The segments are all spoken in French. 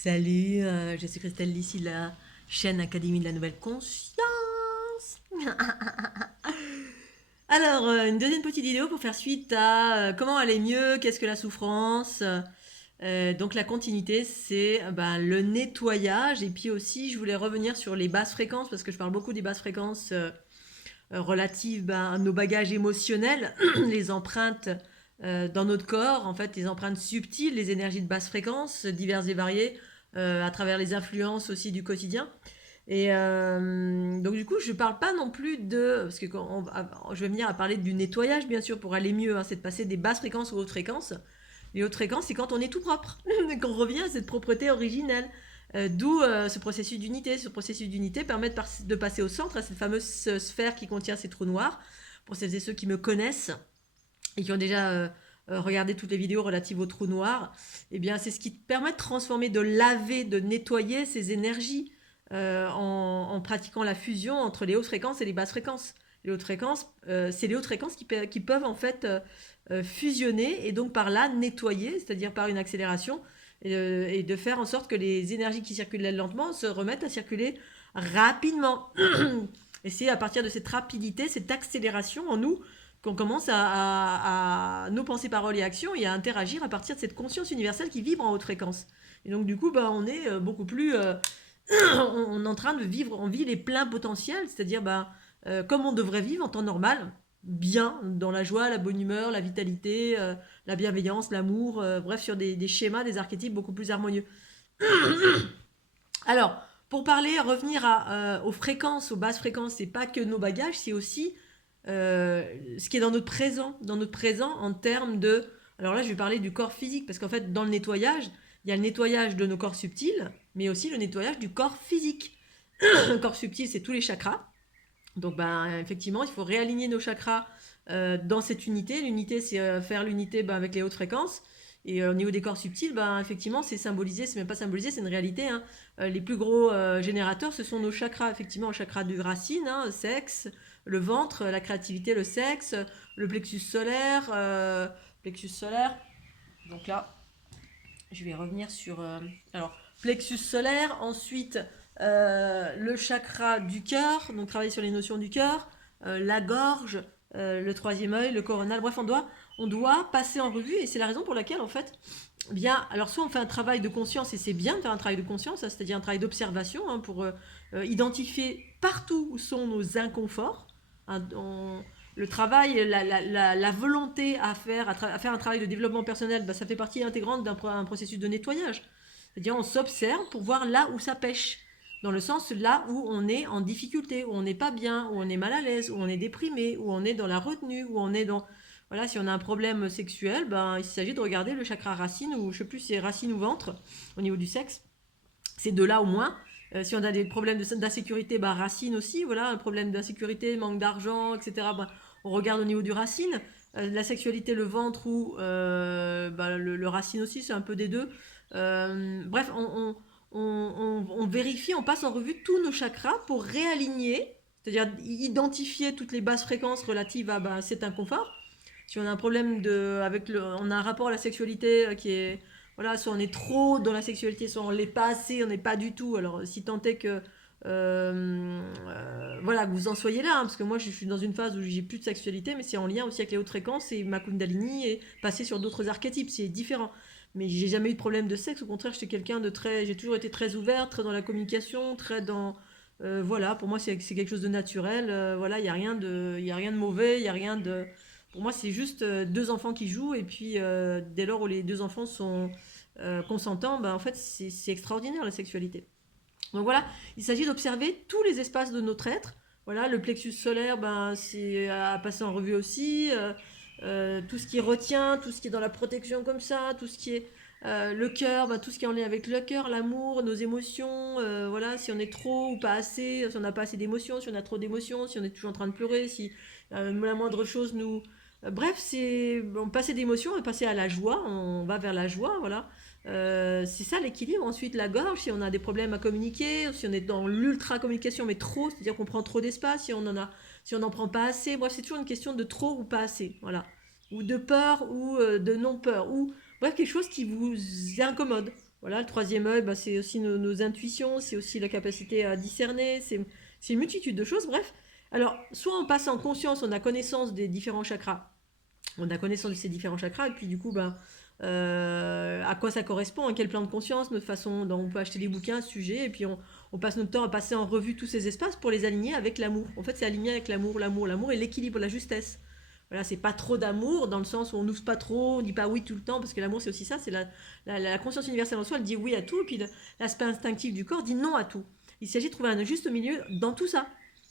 Salut, je suis Christelle d'ici la chaîne Académie de la Nouvelle Conscience. Alors, une deuxième petite vidéo pour faire suite à comment aller mieux, qu'est-ce que la souffrance. Donc la continuité, c'est le nettoyage. Et puis aussi, je voulais revenir sur les basses fréquences, parce que je parle beaucoup des basses fréquences relatives à nos bagages émotionnels, les empreintes dans notre corps, en fait, les empreintes subtiles, les énergies de basse fréquence, diverses et variées, à travers les influences aussi du quotidien. Et donc du coup, je parle pas non plus de... Parce que je vais venir à parler du nettoyage, bien sûr, pour aller mieux, hein, c'est de passer des basses fréquences aux hautes fréquences. Les hautes fréquences, c'est quand on est tout propre, qu'on revient à cette propreté originelle. D'où ce processus d'unité. Ce processus d'unité permet de passer au centre, à cette fameuse sphère qui contient ces trous noirs. Pour celles et ceux qui me connaissent et qui ont déjà regardé toutes les vidéos relatives aux trous noirs, eh bien, c'est ce qui permet de transformer, de laver, de nettoyer ces énergies en pratiquant la fusion entre les hautes fréquences et les basses fréquences. Les hautes fréquences, c'est les hautes fréquences qui peuvent en fait fusionner et donc par là nettoyer, c'est-à-dire par une accélération et de faire en sorte que les énergies qui circulent lentement se remettent à circuler rapidement. Et c'est à partir de cette rapidité, cette accélération en nous qu'on commence à nos pensées, paroles et actions et à interagir à partir de cette conscience universelle qui vibre en haute fréquence. Et donc du coup, on est beaucoup plus... on est en train de vivre, on vit les pleins potentiels, c'est-à-dire comme on devrait vivre en temps normal, bien, dans la joie, la bonne humeur, la vitalité, la bienveillance, l'amour, bref, sur des schémas, des archétypes beaucoup plus harmonieux. Alors, pour parler, revenir aux fréquences, aux basses fréquences, c'est pas que nos bagages, c'est aussi ce qui est dans notre présent en termes de... Alors là, je vais parler du corps physique, parce qu'en fait, dans le nettoyage, il y a le nettoyage de nos corps subtils, mais aussi le nettoyage du corps physique. Le corps subtil, c'est tous les chakras. Donc, effectivement, il faut réaligner nos chakras dans cette unité. L'unité, c'est faire l'unité avec les hautes fréquences. Et au niveau des corps subtils, effectivement, c'est symbolisé, c'est même pas symbolisé, c'est une réalité, hein. Les plus gros générateurs, ce sont nos chakras, effectivement, le chakra du racine, hein, sexe, le ventre, la créativité, le sexe, le plexus solaire. Plexus solaire. Donc là, je vais revenir sur... alors, plexus solaire, ensuite le chakra du cœur, donc travailler sur les notions du cœur, la gorge, le troisième œil, le coronal. Bref, on doit passer en revue et c'est la raison pour laquelle, en fait, bien, alors soit on fait un travail de conscience et c'est bien de faire un travail de conscience, hein, c'est-à-dire un travail d'observation, hein, pour identifier partout où sont nos inconforts. Hein, le travail, la volonté à faire un travail de développement personnel, ça fait partie intégrante d'un processus de nettoyage. C'est-à-dire on s'observe pour voir là où ça pêche. Dans le sens là où on est en difficulté, où on n'est pas bien, où on est mal à l'aise, où on est déprimé, où on est dans la retenue, où on est dans... Voilà, si on a un problème sexuel, il s'agit de regarder le chakra racine, ou je sais plus si c'est racine ou ventre, au niveau du sexe. C'est de là au moins. Si on a des problèmes d'insécurité, racine aussi, voilà, un problème d'insécurité, manque d'argent, etc. On regarde au niveau du racine. La sexualité, le ventre ou le racine aussi, c'est un peu des deux. Bref, on vérifie, on passe en revue tous nos chakras pour réaligner, c'est-à-dire identifier toutes les basses fréquences relatives à cet inconfort. Si on a un problème on a un rapport à la sexualité qui est, voilà, soit on est trop dans la sexualité, soit on l'est pas assez, on n'est pas du tout. Alors si tant est que voilà, que vous en soyez là, hein, parce que moi je suis dans une phase où j'ai plus de sexualité, mais c'est en lien aussi avec les hautes fréquences et ma Kundalini et passer sur d'autres archétypes, c'est différent. Mais j'ai jamais eu de problème de sexe, au contraire, j'étais quelqu'un de très, j'ai toujours été très ouverte, très dans la communication, très dans, voilà, pour moi c'est quelque chose de naturel. Voilà, il y a rien de mauvais, il y a rien de, pour moi c'est juste deux enfants qui jouent et puis dès lors où les deux enfants sont consentants, en fait c'est extraordinaire la sexualité. Donc voilà, il s'agit d'observer tous les espaces de notre être. Voilà, le plexus solaire, c'est à passer en revue aussi. Tout ce qui retient, tout ce qui est dans la protection comme ça, tout ce qui est le cœur, tout ce qui est en lien avec le cœur, l'amour, nos émotions. Voilà, si on est trop ou pas assez, si on n'a pas assez d'émotions, si on a trop d'émotions, si on est toujours en train de pleurer, si la moindre chose nous... bref, c'est passer d'émotions et passer à la joie, on va vers la joie, voilà. C'est ça l'équilibre. Ensuite, la gorge, si on a des problèmes à communiquer, si on est dans l'ultra communication, mais trop, c'est-à-dire qu'on prend trop d'espace, si on n'en prend pas assez. Bref, c'est toujours une question de trop ou pas assez, voilà. Ou de peur ou de non-peur, ou bref, quelque chose qui vous incommode. Voilà, le troisième œil, bah, c'est aussi nos intuitions, c'est aussi la capacité à discerner, c'est une multitude de choses, bref. Alors, soit on passe en conscience, on a connaissance des différents chakras, on a connaissance de ces différents chakras, et puis du coup, bah, à quoi ça correspond, à quel plan de conscience, notre façon dont on peut acheter des bouquins, ce sujet, et puis on passe notre temps à passer en revue tous ces espaces pour les aligner avec l'amour. En fait, c'est aligné avec l'amour et l'équilibre, la justesse. Voilà, c'est pas trop d'amour dans le sens où on n'ose pas trop, on dit pas oui tout le temps, parce que l'amour c'est aussi ça, c'est la conscience universelle en soi, elle dit oui à tout, et puis l'aspect instinctif du corps dit non à tout. Il s'agit de trouver un juste milieu dans tout ça.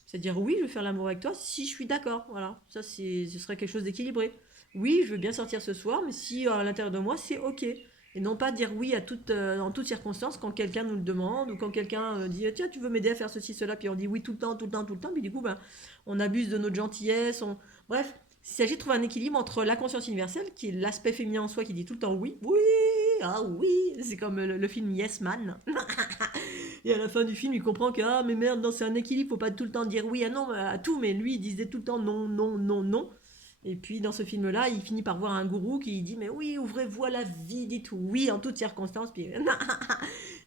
C'est-à-dire oui, je veux faire l'amour avec toi si je suis d'accord. Voilà, ça ce serait quelque chose d'équilibré. Oui, je veux bien sortir ce soir, mais si à l'intérieur de moi c'est ok. Et non pas dire oui en toutes circonstances quand quelqu'un nous le demande ou quand quelqu'un dit tiens tu veux m'aider à faire ceci cela puis on dit oui tout le temps tout le temps tout le temps puis du coup ben on abuse de notre gentillesse. Bref, il s'agit de trouver un équilibre entre la conscience universelle qui est l'aspect féminin en soi qui dit tout le temps oui oui ah oui c'est comme le film Yes Man. Et à la fin du film, il comprend que ah mais merde, non, c'est un équilibre, faut pas tout le temps dire oui à non à tout, mais lui il disait tout le temps non non non non. Et puis dans ce film-là, il finit par voir un gourou qui dit mais oui, ouvrez-vous à la vie, dites oui en toutes circonstances. Puis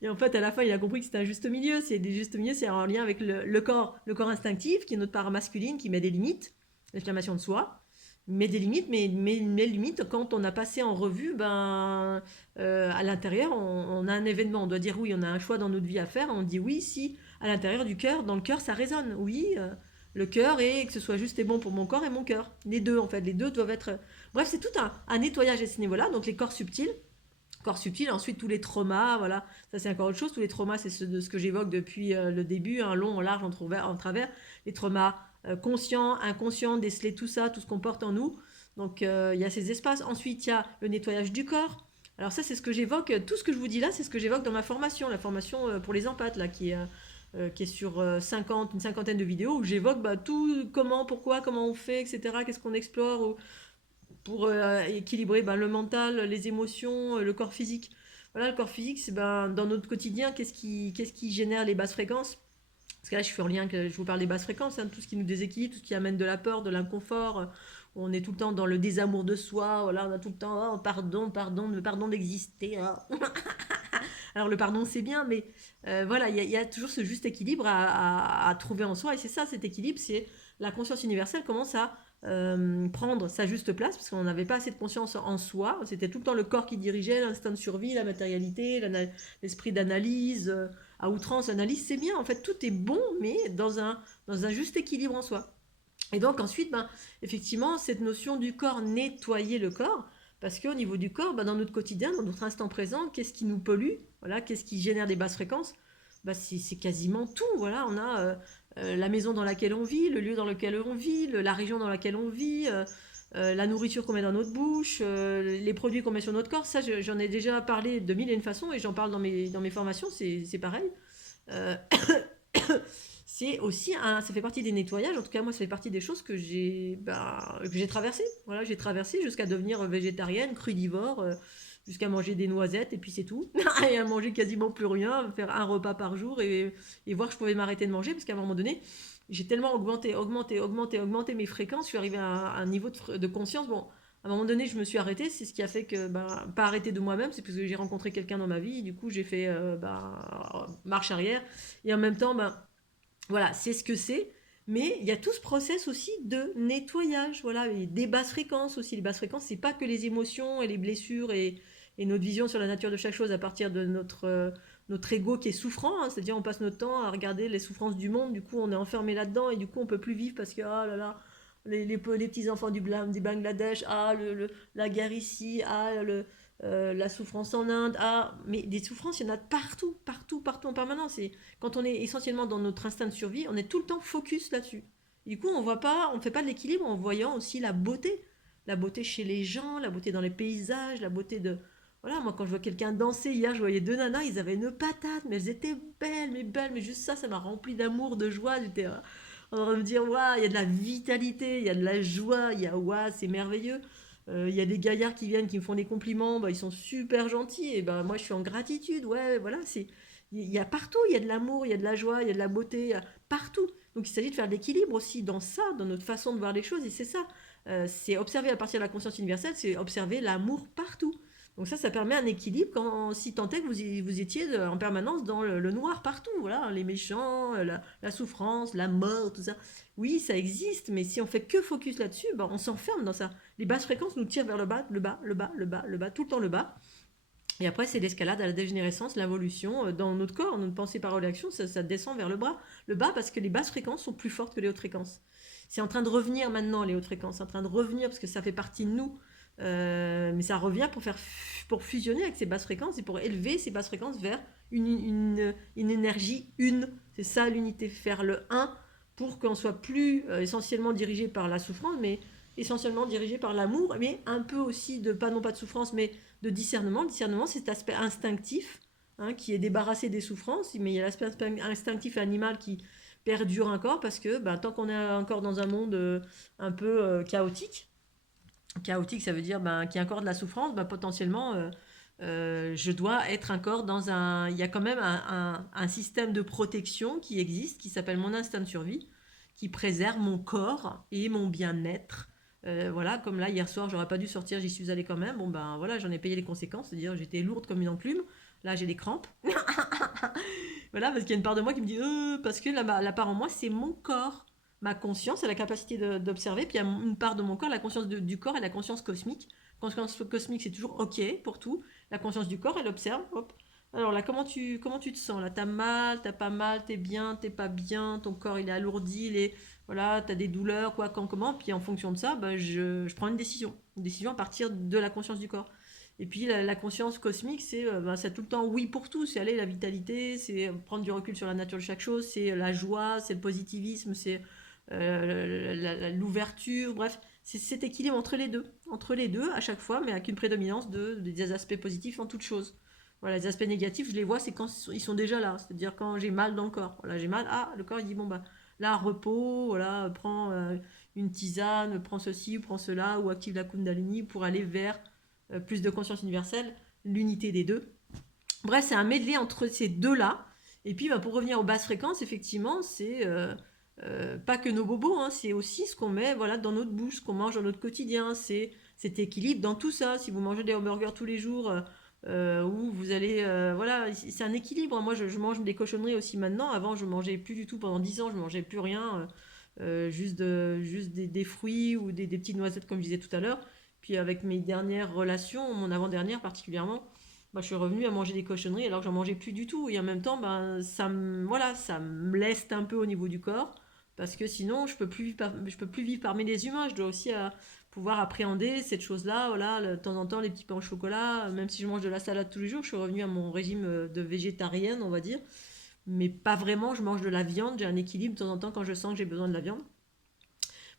et en fait à la fin, il a compris que c'était un juste milieu. C'est des justes milieux, c'est en lien avec le corps instinctif qui est notre part masculine qui met des limites, l'affirmation de soi. Met des limites, mais limites quand on a passé en revue, ben, à l'intérieur, on a un événement, on doit dire oui, on a un choix dans notre vie à faire, on dit oui si à l'intérieur du cœur, dans le cœur, ça résonne. Oui, le cœur et que ce soit juste et bon pour mon corps et mon cœur. Les deux, en fait, les deux doivent être. Bref, c'est tout un nettoyage à ce niveau-là. Donc les corps subtils, ensuite tous les traumas, voilà, ça c'est encore autre chose. Tous les traumas, c'est ce que j'évoque depuis le début, un long, en large, en travers. Les traumas conscients, inconscients, déceler tout ça, tout ce qu'on porte en nous. Donc il y a ces espaces. Ensuite, il y a le nettoyage du corps. Alors ça, c'est ce que j'évoque. Tout ce que je vous dis là, c'est ce que j'évoque dans ma formation, la formation pour les empathes, là, qui est sur 50, une cinquantaine de vidéos où j'évoque bah, tout, comment, pourquoi, comment on fait, etc. Qu'est-ce qu'on explore pour équilibrer bah, le mental, les émotions, le corps physique. Voilà, le corps physique, c'est ben, dans notre quotidien, qu'est-ce qui génère les basses fréquences. Parce que là, je suis en lien, je vous parle des basses fréquences, hein, tout ce qui nous déséquilibre, tout ce qui amène de la peur, de l'inconfort. Où on est tout le temps dans le désamour de soi. Voilà, on a tout le temps, oh, pardon d'exister. Hein. Alors le pardon, c'est bien, mais voilà, il y a toujours ce juste équilibre à trouver en soi. Et c'est ça, cet équilibre, c'est la conscience universelle commence à prendre sa juste place, parce qu'on n'avait pas assez de conscience en soi. C'était tout le temps le corps qui dirigeait, l'instinct de survie, la matérialité, l'esprit d'analyse. À outrance, l'analyse, c'est bien. En fait, tout est bon, mais dans un juste équilibre en soi. Et donc ensuite, ben, effectivement, cette notion du corps, nettoyer le corps, parce qu'au niveau du corps, ben, dans notre quotidien, dans notre instant présent, qu'est-ce qui nous pollue, voilà, qu'est-ce qui génère des basses fréquences, ben, c'est quasiment tout. Voilà, on a la maison dans laquelle on vit, le lieu dans lequel on vit, la région dans laquelle on vit, la nourriture qu'on met dans notre bouche, les produits qu'on met sur notre corps. Ça, j'en ai déjà parlé de mille et une façons, et j'en parle dans mes formations, c'est pareil. Euh, c'est aussi ça fait partie des nettoyages. En tout cas, moi, ça fait partie des choses que j'ai traversées. Voilà, j'ai traversé jusqu'à devenir végétarienne, crudivore, jusqu'à manger des noisettes et puis c'est tout. Et à manger quasiment plus rien, faire un repas par jour et voir que je pouvais m'arrêter de manger parce qu'à un moment donné, j'ai tellement augmenté mes fréquences. Je suis arrivée à un niveau de conscience. Bon, à un moment donné, je me suis arrêtée. C'est ce qui a fait que, pas arrêter de moi-même, c'est parce que j'ai rencontré quelqu'un dans ma vie. Et du coup, j'ai fait marche arrière. Et en même temps, voilà, c'est ce que c'est. Mais il y a tout ce process aussi de nettoyage, voilà, et des basses fréquences aussi. Les basses fréquences, c'est pas que les émotions et les blessures et notre vision sur la nature de chaque chose à partir de notre ego qui est souffrant, hein, c'est-à-dire on passe notre temps à regarder les souffrances du monde, du coup on est enfermé là-dedans et du coup on peut plus vivre parce que ah là là, les petits enfants du Bangladesh, ah la guerre ici, ah la souffrance en Inde, ah mais des souffrances il y en a partout, partout, partout en permanence. Et quand on est essentiellement dans notre instinct de survie, on est tout le temps focus là-dessus. Et du coup on voit pas, on fait pas de l'équilibre en voyant aussi la beauté chez les gens, la beauté dans les paysages, la beauté de voilà, moi quand je vois quelqu'un danser, hier je voyais deux nanas, ils avaient une patate, mais elles étaient belles, mais juste ça m'a rempli d'amour, de joie. J'étais en train de me dire, waouh, il y a de la vitalité, il y a de la joie, il y a, waouh, c'est merveilleux. Il y a des gaillards qui viennent, qui me font des compliments, bah, ils sont super gentils, et ben moi je suis en gratitude, ouais, voilà, il y a partout, il y a de l'amour, il y a de la joie, il y a de la beauté, partout. Donc il s'agit de faire de l'équilibre aussi dans ça, dans notre façon de voir les choses, et c'est ça. C'est observer à partir de la conscience universelle, c'est observer l'amour partout. Donc ça permet un équilibre si tant est que vous étiez en permanence dans le noir partout, voilà, les méchants, la souffrance, la mort, tout ça. Oui, ça existe, mais si on fait que focus là-dessus, ben, on s'enferme dans ça. Les basses fréquences nous tirent vers le bas, le bas, le bas, le bas, le bas, tout le temps le bas. Et après, c'est l'escalade à la dégénérescence, l'involution dans notre corps, notre pensée, parole et action, ça descend vers le bas parce que les basses fréquences sont plus fortes que les hautes fréquences. C'est en train de revenir maintenant, les hautes fréquences, c'est en train de revenir parce que ça fait partie de nous. Mais ça revient pour fusionner avec ces basses fréquences et pour élever ces basses fréquences vers une énergie une. C'est ça l'unité, faire le un pour qu'on soit plus essentiellement dirigé par la souffrance, mais essentiellement dirigé par l'amour, mais un peu aussi non pas de souffrance, mais de discernement. Le discernement, c'est cet aspect instinctif qui est débarrassé des souffrances, mais il y a l'aspect instinctif et animal qui perdure encore parce que tant qu'on est encore dans un monde un peu chaotique, ça veut dire qu'il y a encore de la souffrance, potentiellement, je dois être encore dans un... Il y a quand même un système de protection qui existe, qui s'appelle mon instinct de survie, qui préserve mon corps et mon bien-être. Voilà, comme là, hier soir, j'aurais pas dû sortir, j'y suis allée quand même. Bon, voilà, j'en ai payé les conséquences, c'est-à-dire j'étais lourde comme une enclume. Là, j'ai des crampes. Voilà, parce qu'il y a une part de moi qui me dit parce que la part en moi, c'est mon corps. Ma conscience, c'est la capacité d'observer. Puis il y a une part de mon corps, la conscience du corps et la conscience cosmique. La conscience cosmique, c'est toujours OK pour tout. La conscience du corps, elle observe. Hop. Alors là, comment tu te sens là? T'as mal, t'as pas mal, t'es bien, t'es pas bien, ton corps il est alourdi, voilà, t'as des douleurs, quoi, quand, comment. Puis en fonction de ça, je prends une décision. Une décision à partir de la conscience du corps. Et puis la conscience cosmique, c'est tout le temps oui pour tout. C'est aller la vitalité, c'est prendre du recul sur la nature de chaque chose, c'est la joie, c'est le positivisme, c'est l'ouverture. Bref, c'est cet équilibre entre les deux à chaque fois, mais avec une prédominance des aspects positifs en toute chose. Voilà, les aspects négatifs, je les vois, c'est quand ils sont déjà là. C'est-à-dire quand j'ai mal dans le corps. Voilà, j'ai mal, le corps il dit bon là repos, voilà, prends une tisane, prends ceci ou prends cela, ou active la Kundalini pour aller vers plus de conscience universelle, l'unité des deux. Bref, c'est un medley entre ces deux-là. Et puis, pour revenir aux basses fréquences, effectivement, c'est pas que nos bobos, c'est aussi ce qu'on met dans notre bouche, ce qu'on mange dans notre quotidien. C'est cet équilibre dans tout ça. Si vous mangez des hamburgers tous les jours, ou vous allez... voilà, c'est un équilibre. Moi, je mange des cochonneries aussi maintenant. Avant, je mangeais plus du tout. Pendant 10 ans, je mangeais plus rien. Juste des fruits ou des petites noisettes, comme je disais tout à l'heure. Puis avec mes dernières relations, mon avant-dernière particulièrement, je suis revenue à manger des cochonneries alors que j'en mangeais plus du tout. Et en même temps, ça me leste un peu au niveau du corps. Parce que sinon, je peux plus vivre parmi les humains. Je dois aussi pouvoir appréhender cette chose-là. Voilà, de temps en temps, les petits pains au chocolat. Même si je mange de la salade tous les jours, je suis revenue à mon régime de végétarienne, on va dire. Mais pas vraiment, je mange de la viande. J'ai un équilibre de temps en temps quand je sens que j'ai besoin de la viande.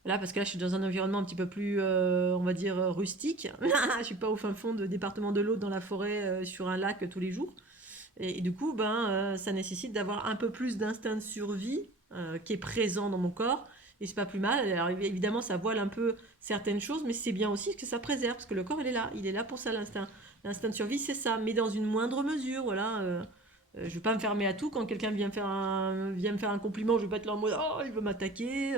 Là, parce que là, je suis dans un environnement un petit peu plus, on va dire, rustique. Je suis pas au fin fond de département de l'Aude, dans la forêt, sur un lac tous les jours. Et du coup, ça nécessite d'avoir un peu plus d'instinct de survie qui est présent dans mon corps. Et c'est pas plus mal. Alors évidemment, ça voile un peu certaines choses, mais c'est bien aussi parce que ça préserve, parce que le corps, il est là pour ça, l'instinct. L'instinct de survie, c'est ça, mais dans une moindre mesure, voilà. Je vais pas me fermer à tout. Quand quelqu'un vient me faire un compliment, je vais pas être là en mode oh, il veut m'attaquer.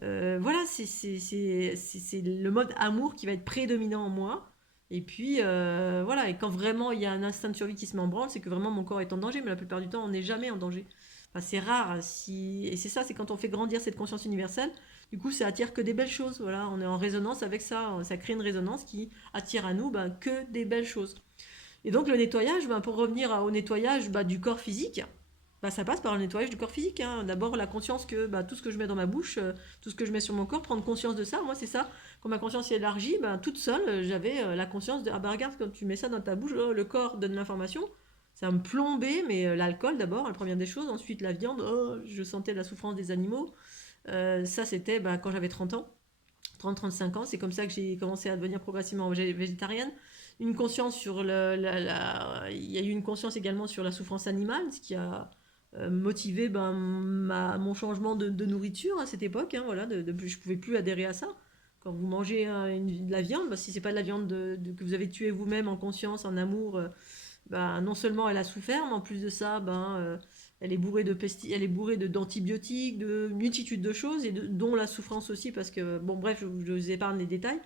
Voilà, c'est le mode amour qui va être prédominant en moi. Et puis, voilà, et quand vraiment il y a un instinct de survie qui se met en branle, c'est que vraiment mon corps est en danger, mais la plupart du temps, on n'est jamais en danger. Enfin, c'est rare, et c'est ça, c'est quand on fait grandir cette conscience universelle, du coup, ça attire que des belles choses. Voilà, on est en résonance avec ça, ça crée une résonance qui attire à nous que des belles choses. Et donc, le nettoyage, pour revenir au nettoyage du corps physique, ça passe par le nettoyage du corps physique. D'abord, la conscience que tout ce que je mets dans ma bouche, tout ce que je mets sur mon corps, prendre conscience de ça. Moi, c'est ça. Quand ma conscience est élargie, toute seule, j'avais la conscience de regarde, quand tu mets ça dans ta bouche, le corps donne l'information. Ça me plombait, mais l'alcool d'abord, la première des choses. Ensuite, la viande, je sentais la souffrance des animaux. Ça, c'était quand j'avais 30 ans. 30-35 ans, c'est comme ça que j'ai commencé à devenir progressivement végétarienne. Une conscience sur il y a eu une conscience également sur la souffrance animale, ce qui a motivé mon changement de nourriture à cette époque. Voilà, je pouvais plus adhérer à ça. Quand vous mangez de la viande, si c'est pas de la viande que vous avez tuée vous-même en conscience, en amour, non seulement elle a souffert, mais en plus de ça, elle est bourrée de elle est bourrée d'antibiotiques, de multitude de choses, dont la souffrance aussi, parce que, bon bref, je vous épargne les détails.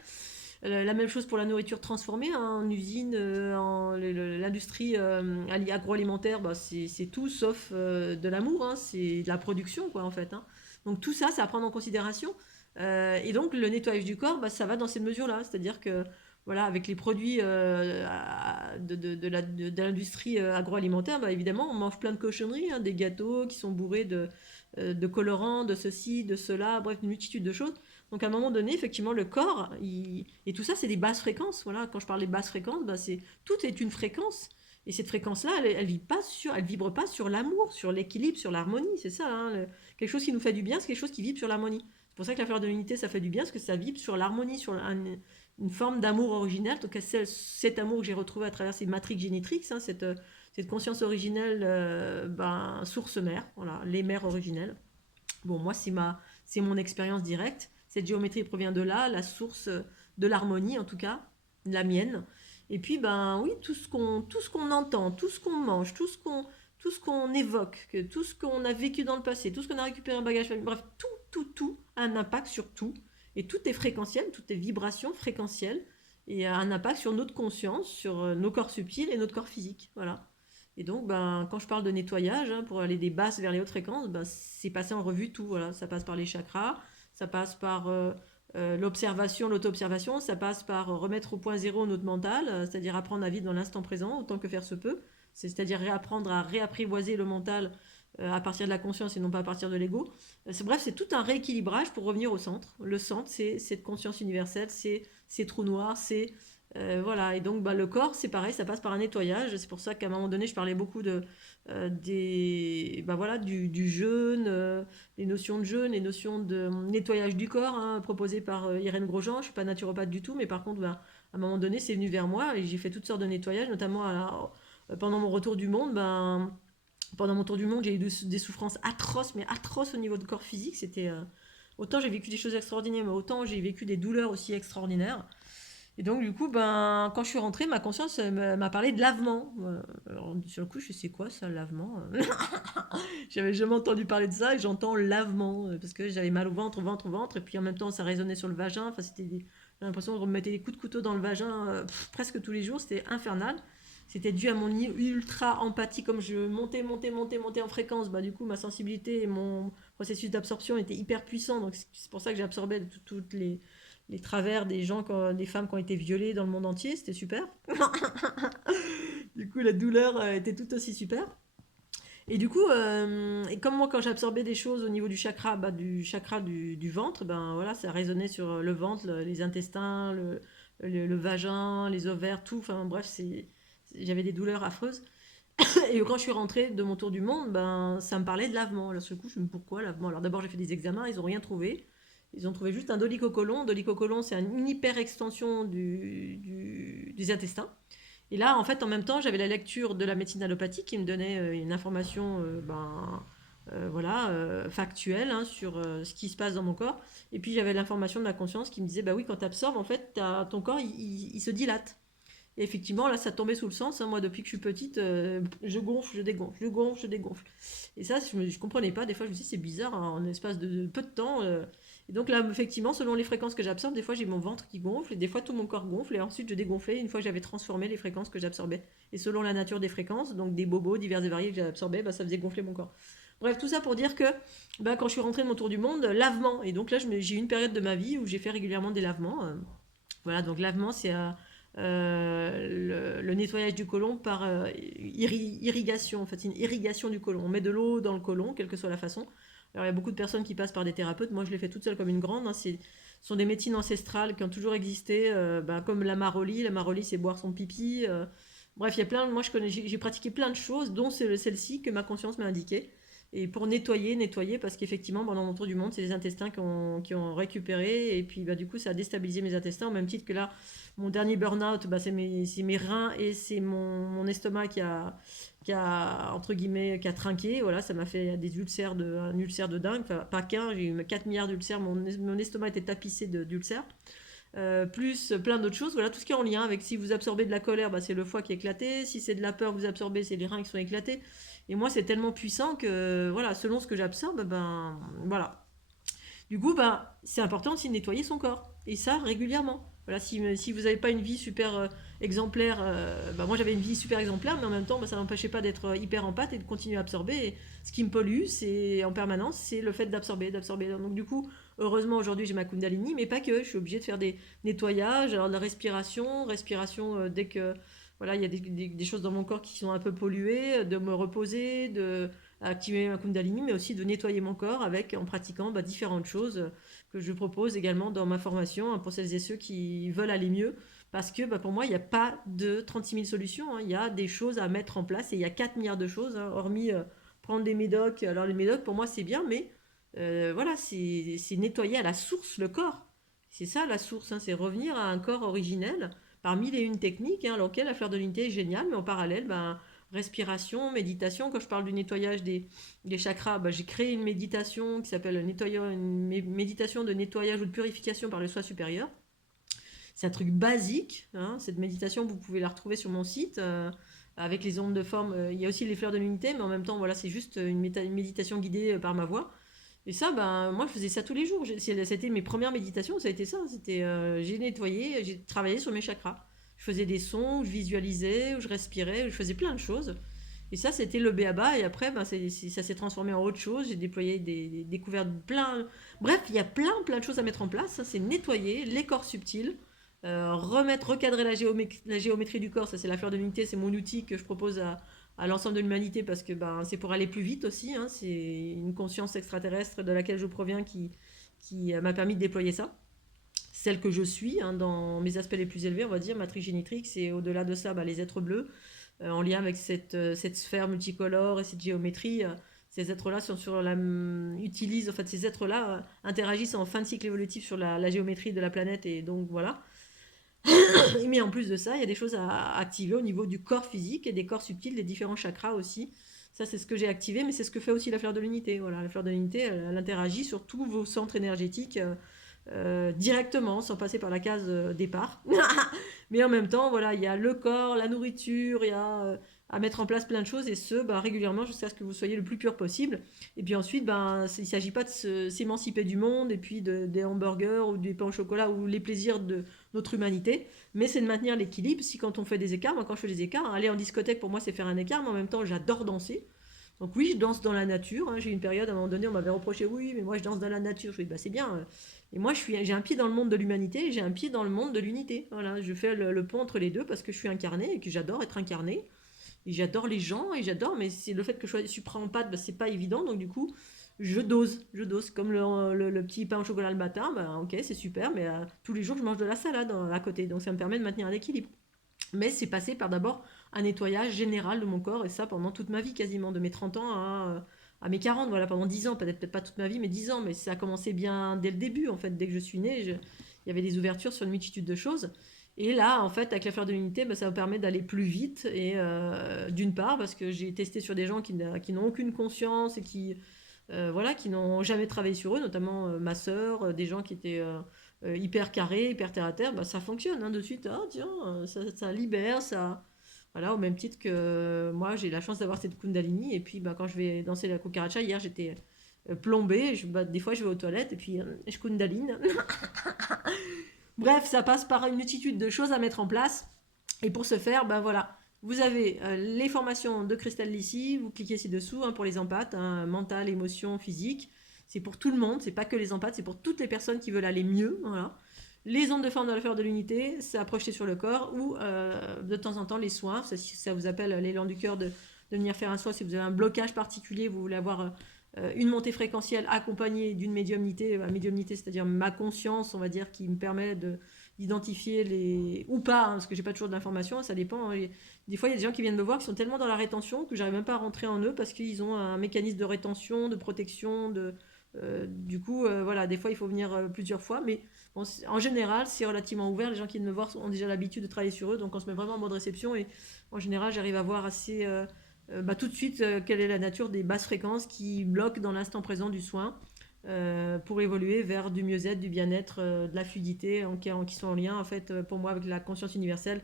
La même chose pour la nourriture transformée, hein, en usine, l'industrie agroalimentaire, bah, c'est tout sauf de l'amour, hein, c'est de la production, quoi, en fait, hein. Donc tout ça, c'est à prendre en considération. Et donc le nettoyage du corps, bah, ça va dans ces mesures-là. C'est-à-dire que, voilà, avec les produits de l'industrie agroalimentaire, bah, évidemment, on mange plein de cochonneries, hein, des gâteaux qui sont bourrés de colorants, de ceci, de cela, bref, une multitude de choses. Donc à un moment donné, effectivement, le corps, et tout ça, c'est des basses fréquences. Voilà, quand je parle des basses fréquences, bah, tout est une fréquence. Et cette fréquence-là, elle vibre pas sur l'amour, sur l'équilibre, sur l'harmonie. C'est ça, hein, quelque chose qui nous fait du bien, c'est quelque chose qui vibre sur l'harmonie. C'est pour ça que la fleur de l'unité, ça fait du bien, parce que ça vibre sur l'harmonie, sur une forme d'amour originel. En tout cas, cet amour que j'ai retrouvé à travers ces matrix génétrix, hein, cette conscience originelle, ben, source mère, voilà, les mères originelles. Bon, moi, c'est mon expérience directe. Cette géométrie provient de là, la source de l'harmonie, en tout cas, la mienne. Et puis, ben oui, tout ce qu'on entend, tout ce qu'on mange, tout ce qu'on évoque, tout ce qu'on a vécu dans le passé, tout ce qu'on a récupéré en bagage, bref, tout a un impact sur tout. Et tout est fréquentiel, tout est vibration fréquentielle, et a un impact sur notre conscience, sur nos corps subtils et notre corps physique. Voilà. Et donc, ben, quand je parle de nettoyage, hein, pour aller des basses vers les hautes fréquences, ben, c'est passer en revue tout. Voilà. Ça passe par les chakras, ça passe par l'observation, l'auto-observation, ça passe par remettre au point zéro notre mental, c'est-à-dire apprendre à vivre dans l'instant présent autant que faire se peut. C'est-à-dire réapprendre à réapprivoiser le mental à partir de la conscience et non pas à partir de l'ego. Bref, c'est tout un rééquilibrage pour revenir au centre. Le centre, c'est cette conscience universelle, c'est ces trous noirs, c'est voilà. Et donc, bah, le corps, c'est pareil, ça passe par un nettoyage. C'est pour ça qu'à un moment donné, je parlais beaucoup bah, voilà, du jeûne, les notions de jeûne, les notions de nettoyage du corps, hein, proposées par Irène Grosjean. Je ne suis pas naturopathe du tout, mais par contre, bah, à un moment donné, c'est venu vers moi et j'ai fait toutes sortes de nettoyages, notamment pendant mon retour du monde. Ben, pendant mon tour du monde, j'ai eu des souffrances atroces, mais atroces au niveau du corps physique. Autant j'ai vécu des choses extraordinaires, mais autant j'ai vécu des douleurs aussi extraordinaires. Et donc, du coup, ben, quand je suis rentrée, ma conscience m'a parlé de lavement. Alors, sur le coup, je sais c'est quoi ça, lavement? J'avais jamais entendu parler de ça et j'entends lavement parce que j'avais mal au ventre, au ventre, au ventre. Et puis en même temps, ça résonnait sur le vagin. Enfin, j'ai l'impression de remettre des coups de couteau dans le vagin presque tous les jours. C'était infernal. C'était dû à mon ultra empathie. Comme je montais en fréquence, bah, du coup, ma sensibilité et mon processus d'absorption étaient hyper puissants. Donc, c'est pour ça que j'ai absorbé toutes les travers des gens, des femmes qui ont été violées dans le monde entier. C'était super. Du coup, la douleur était tout aussi super. Et du coup, et comme moi, quand j'absorbais des choses au niveau du chakra, bah, du chakra du ventre, ben voilà, ça résonnait sur le ventre, les intestins, le vagin, les ovaires, tout. Enfin bref, j'avais des douleurs affreuses. Et quand je suis rentrée de mon tour du monde, ben ça me parlait de lavement. Là, sur le coup, je me dis pourquoi lavement? Alors d'abord, j'ai fait des examens, ils n'ont rien trouvé. Ils ont trouvé juste un dolichocolon. Dolichocolon, c'est une hyper extension des intestins. Et là, en fait, en même temps, j'avais la lecture de la médecine allopathique qui me donnait une information voilà, factuelle, hein, sur ce qui se passe dans mon corps. Et puis, j'avais l'information de ma conscience qui me disait, bah oui, quand tu absorbes, en fait, ton corps, il se dilate. Et effectivement, là, ça tombait sous le sens, hein. Moi, depuis que je suis petite, je gonfle, je dégonfle, je gonfle, je dégonfle. Et ça, je comprenais pas. Des fois, je me dis, c'est bizarre, hein, en espace de peu de temps. Et donc là, effectivement, selon les fréquences que j'absorbe, des fois, j'ai mon ventre qui gonfle, et des fois, tout mon corps gonfle, et ensuite, je dégonflais une fois que j'avais transformé les fréquences que j'absorbais. Et selon la nature des fréquences, donc des bobos divers et variés que j'absorbais, bah, ça faisait gonfler mon corps. Bref, tout ça pour dire que bah, quand je suis rentrée de mon tour du monde, lavement. Et donc là, j'ai eu une période de ma vie où j'ai fait régulièrement des lavements. Voilà, donc lavement, c'est le nettoyage du côlon par irrigation. En fait, c'est une irrigation du côlon. On met de l'eau dans le côlon, quelle que soit la façon. Alors, il y a beaucoup de personnes qui passent par des thérapeutes. Moi, je l'ai fait toute seule comme une grande, hein. Ce sont des médecines ancestrales qui ont toujours existé, comme la maroli. La maroli, c'est boire son pipi. Bref, il y a plein. Moi, j'ai pratiqué plein de choses, dont celle-ci que ma conscience m'a indiquée. Et pour nettoyer, parce qu'effectivement, pendant mon tour du monde, c'est les intestins qui ont récupéré. Et puis, bah, du coup, ça a déstabilisé mes intestins, au même titre que là, mon dernier burn-out, bah, c'est mes reins et c'est mon estomac qui a, entre guillemets, qui a trinqué. Voilà, ça m'a fait un ulcère de dingue. Enfin, pas qu'un, j'ai eu 4 milliards d'ulcères. Mon estomac était tapissé d'ulcères. Plus plein d'autres choses. Voilà, tout ce qui est en lien avec si vous absorbez de la colère, bah, c'est le foie qui est éclaté. Si c'est de la peur que vous absorbez, c'est les reins qui sont éclatés. Et moi, c'est tellement puissant que, voilà, selon ce que j'absorbe, ben, voilà. Du coup, ben, c'est important aussi de nettoyer son corps. Et ça, régulièrement. Voilà, si vous n'avez pas une vie super exemplaire, bah, moi j'avais une vie super exemplaire, mais en même temps, bah, ça n'empêchait pas d'être hyper en pâte et de continuer à absorber. Et ce qui me pollue, c'est en permanence, c'est le fait d'absorber, d'absorber. Donc du coup, heureusement aujourd'hui j'ai ma Kundalini, mais pas que. Je suis obligée de faire des nettoyages, alors de la respiration dès que voilà, il y a des choses dans mon corps qui sont un peu polluées, de me reposer, de activer ma Kundalini, mais aussi de nettoyer mon corps en pratiquant bah, différentes choses que je propose également dans ma formation, hein, pour celles et ceux qui veulent aller mieux. Parce que bah, pour moi, il n'y a pas de 36 000 solutions, hein. Il y a des choses à mettre en place et il y a 4 milliards de choses, hein, hormis prendre des médocs. Alors les médocs, pour moi, c'est bien, mais voilà, c'est nettoyer à la source le corps. C'est ça la source, hein, c'est revenir à un corps originel parmi les une techniques, hein, auquel la fleur de l'unité est géniale, mais en parallèle, ben, respiration, méditation. Quand je parle du nettoyage des chakras, ben, j'ai créé une méditation qui s'appelle une méditation de nettoyage ou de purification par le soi supérieur. C'est un truc basique, hein, cette méditation, vous pouvez la retrouver sur mon site. Avec les ondes de forme, il y a aussi les fleurs de l'unité, mais en même temps, voilà, c'est juste une méditation guidée par ma voix. Et ça, ben, moi, je faisais ça tous les jours. C'était mes premières méditations, ça a été ça. J'ai nettoyé, j'ai travaillé sur mes chakras. Je faisais des sons, je visualisais, je respirais, je faisais plein de choses. Et ça, c'était le b.a.-ba. Et après, ben, ça s'est transformé en autre chose. J'ai déployé des découvertes plein. Bref, il y a plein de choses à mettre en place. Ça, c'est nettoyer les corps subtils, recadrer la géométrie du corps. Ça, c'est la fleur de l'unité. C'est mon outil que je propose à l'ensemble de l'humanité parce que ben, c'est pour aller plus vite aussi, hein. C'est une conscience extraterrestre de laquelle je proviens qui m'a permis de déployer ça. Celle que je suis, hein, dans mes aspects les plus élevés, on va dire, matrice génétrique, c'est au-delà de ça, ben, les êtres bleus, en lien avec cette sphère multicolore et cette géométrie. Ces êtres-là utilisent, en fait, ces êtres-là interagissent en fin de cycle évolutif sur la géométrie de la planète et donc voilà. Mais en plus de ça, il y a des choses à activer au niveau du corps physique et des corps subtils, des différents chakras aussi. Ça, c'est ce que j'ai activé, mais c'est ce que fait aussi la fleur de l'unité. Voilà, la fleur de l'unité, elle interagit sur tous vos centres énergétiques directement, sans passer par la case départ. Mais en même temps, voilà, il y a le corps, la nourriture, il y a à mettre en place plein de choses et ce, bah, régulièrement jusqu'à ce que vous soyez le plus pur possible. Et puis ensuite, ben, il ne s'agit pas de s'émanciper du monde et puis des hamburgers ou des pains au chocolat ou les plaisirs de notre humanité, mais c'est de maintenir l'équilibre. Si quand on fait des écarts, moi quand je fais des écarts, aller en discothèque pour moi c'est faire un écart, mais en même temps j'adore danser. Donc oui, je danse dans la nature, hein. J'ai eu une période, à un moment donné, on m'avait reproché, oui, mais moi je danse dans la nature. Je dis, bah c'est bien. Et moi, j'ai un pied dans le monde de l'humanité et j'ai un pied dans le monde de l'unité. Voilà, je fais le pont entre les deux parce que je suis incarnée et que j'adore être incarnée. Et j'adore les gens et j'adore, mais c'est le fait que je sois supra en pâte, bah, c'est pas évident. Donc du coup, je dose. Comme le petit pain au chocolat le matin, bah, ok, c'est super, mais tous les jours, je mange de la salade à côté. Donc ça me permet de maintenir un équilibre. Mais c'est passé par d'abord un nettoyage général de mon corps, et ça pendant toute ma vie quasiment, de mes 30 ans à mes 40, voilà, pendant 10 ans, peut-être pas toute ma vie, mais 10 ans, mais ça a commencé bien dès le début, en fait, dès que je suis née, il y avait des ouvertures sur une multitude de choses. Et là, en fait, avec la fleur de l'unité, bah, ça me permet d'aller plus vite, et d'une part, parce que j'ai testé sur des gens qui n'ont aucune conscience et voilà, qui n'ont jamais travaillé sur eux, notamment ma sœur, des gens qui étaient hyper carrés, hyper terre à terre, bah, ça fonctionne, hein, de suite. Ah tiens, ça libère, ça. Voilà, au même titre que moi, j'ai la chance d'avoir cette Kundalini. Et puis, bah, quand je vais danser la cucaracha, hier, j'étais plombée. Bah, des fois, je vais aux toilettes et puis je Kundaline. Bref, ça passe par une multitude de choses à mettre en place. Et pour ce faire, ben voilà, vous avez les formations de Christelle Lissy, vous cliquez ci-dessous, hein, pour les empathes, hein, mental, émotion, physique. C'est pour tout le monde, c'est pas que les empathes, c'est pour toutes les personnes qui veulent aller mieux. Voilà. Les ondes de forme de la fleur de l'unité, c'est à projeter sur le corps, ou de temps en temps les soins. Ça vous appelle l'élan du cœur de venir faire un soin. Si vous avez un blocage particulier, vous voulez avoir une montée fréquentielle accompagnée d'une médiumnité. Médiumnité, c'est-à-dire ma conscience, on va dire, qui me permet d'identifier les... ou pas, hein, parce que j'ai pas toujours d'informations, ça dépend. Des fois, il y a des gens qui viennent me voir qui sont tellement dans la rétention que j'arrive même pas à rentrer en eux parce qu'ils ont un mécanisme de rétention, de protection, du coup, voilà, des fois, il faut venir plusieurs fois, mais bon, en général, c'est relativement ouvert. Les gens qui viennent me voir ont déjà l'habitude de travailler sur eux, donc on se met vraiment en mode réception et en général, j'arrive à voir assez tout de suite quelle est la nature des basses fréquences qui bloquent dans l'instant présent du soin pour évoluer vers du mieux-être, du bien-être, de la fluidité, qui sont en lien, en fait, pour moi, avec la conscience universelle,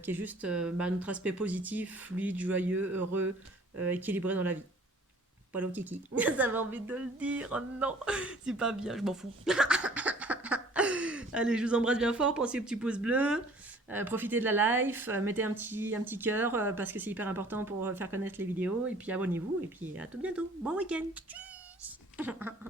qui est juste notre aspect positif, fluide, joyeux, heureux, équilibré dans la vie. Pas kiki. J'avais envie de le dire, oh non, c'est pas bien, je m'en fous. Allez, je vous embrasse bien fort, pensez au petit pouce bleu, profitez de la live, mettez un petit cœur parce que c'est hyper important pour faire connaître les vidéos, et puis abonnez-vous, et puis à tout bientôt. Bon week-end. Tchuss